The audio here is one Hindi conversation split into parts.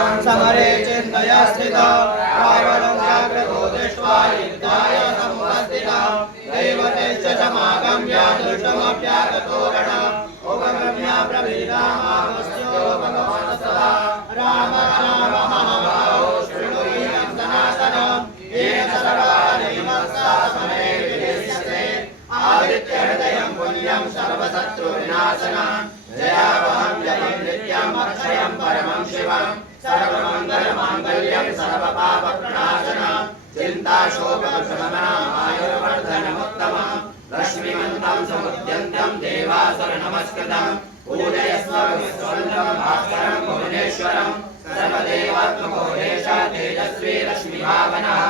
समरे चिन्तय स्थितो रावणव्याघ्रतो दृष्ट्वा युद्धाय समुपस्थितः दैवतेश्च समागम्य दृष्टमप्यागतो रणः उपगम्य प्रवीरामावस्यो भगवानस्तदा राम राम महाबाहो शृणुयां सनातनम् येन सर्वाणि मत्सा समरे विनिश्यते आदित्यहृदयं पुण्यं सर्वशत्रुविनाशनं जयावहं जयं नित्यम् अक्षयं परमं शिवम् सर्वमङ्गलमाङ्गल्यं सर्वपापप्रणाशनं चिन्ताशोकप्रशमनम् आयुर्वर्धनमुत्तमम् लक्ष्मीमन्तं समुद्यन्तं देवासुरनमस्कृतं पूजयस्व विश्वन्तं भास्करं भुवनेश्वरं सर्वदेवात्मको एष तेजस्वी लक्ष्मीभावनः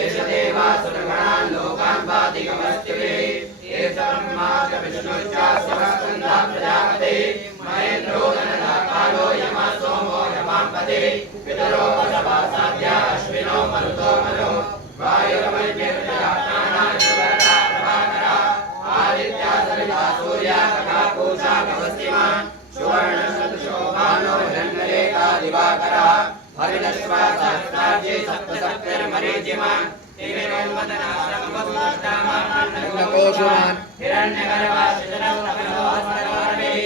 एष देवासुरगणान् लोकान् वादिगमस्त्युभिः एष ब्रह्मा च विष्णुश्च शिवस्कन्दः प्रजापतिः महेन्द्रो गणनाकालो यमः सोमो यमापतिः पितरो वसवासाद्या अश्विनो मरुतो मनो वायुरवैद्यर्जयात्मानः सुवर्णा प्रभाकरः आदित्या सविता सूर्या तथा पूषा कवस्तिमान् सुवर्णशतशोभानो हिरण्यरेखा दिवाकरः हरिणश्वा सहस्राब्जे सप्तसप्तैर्मरीचिमान् हिरण्यकोशुमान् हिरण्यगर्भः शिशरस्तमनोहस्तगर्भिः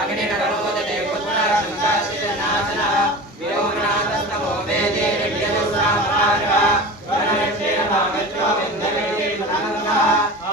अग्निकरोदते पुत्रशङ्काशितनाशनः विलोकनाथस्तमो वेदे रव्यदुस्रामराजः वनरक्षेण भागच्यो विन्दवेदे पतङ्गः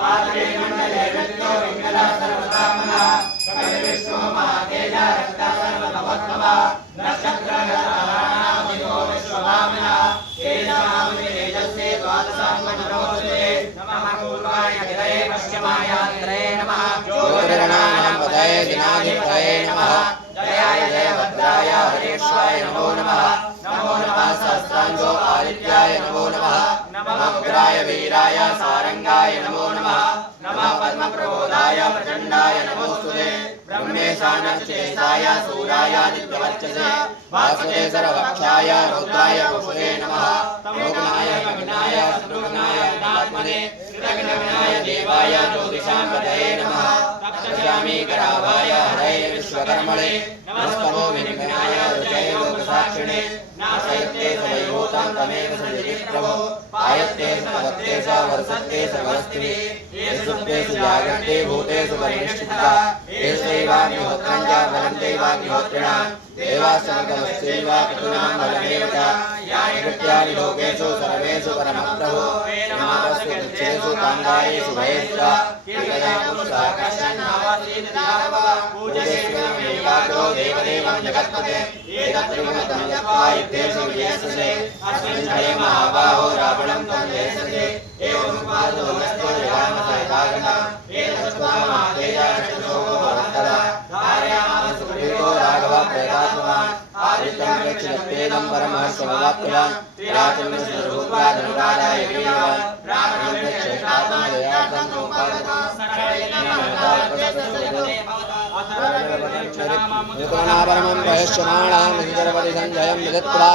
आदरे मण्डले रक्तो विङ्गलः सर्वकामनः कविर्विष्णो महातेजः रक्तः सर्वभवत्भवः नक्षत्रगताराणामितो विश्वभावनः तेजस्से द्वादशाङ्गमनोऽस्ते नमः पूर्वाय हृदये पश्चिमायात्रये नमः ज्योतिर्गणानां पतये दिनाधिपतये नमः जयाय जयभद्राय हरीश्वराय नमो नमः नमो नमः सहस्रांशो आदित्याय नमो नमः नमः उग्राय वीराय सारंगाय नमो नमः नमः पद्मप्रबोधाय प्रचण्डाय नमोस्तुते ब्रह्मेशानश्चेताय सूरायादित्यवर्चसे वासुते सर्वभक्षाय रुद्राय पुष्पे नमः तमोगुणाय कविनाय शत्रुघ्नाय विनात्मने कृतघ्नविनाय देवाय ज्योतिषाम्पतये नमः तक्षयामि करावाय हरये विश्वकर्मणे नमस्तमो विघ्नाय रुचये लोकसाक्षिणे नाशयत्ते सवैभूतं तमेव सृजति प्रभो पायत्ते सपत्ते स वर्षत्ते सर्वस्तिभिः येषुत्तेषु जागर्ते भूतेषु परिनिष्ठितः येषैवाग्निहोत्रं च फलं चैवाग्निहोत्रिणां देवासमगमश्चैव पितॄणां फलमेव च यानि लोकेषु सर्वेषु परमः प्रभो नमस्ते गच्छेषु काङ्गारेषु भयेषु पूजयेष्वेकाग्रो देवदेवं जगत्पते एतत्त्रिगुणतं जप्त्वा युद्धेषु विजयस्यसे अस्मिन् क्षणे महाबाहो रावणं त्वं जयस्यसे एवमुपादो नष्टो जगामसहितागतः एतस्त्वा महातेजः शतशोको भवन्तः धारयामास सुग्रीवो राघवः प्रेतात्मवान् आदित्यं प्रक्षिप्तेदं परमहर्षमवाप्तवान् त्रिराचन्द्रशतरूपा धनुराधाय वीरवान् रावणं प्रक्षेपात्मजयार्थं सोपादतः परमं पयश्चमाणां निजरपति संजयं विदत्त्वा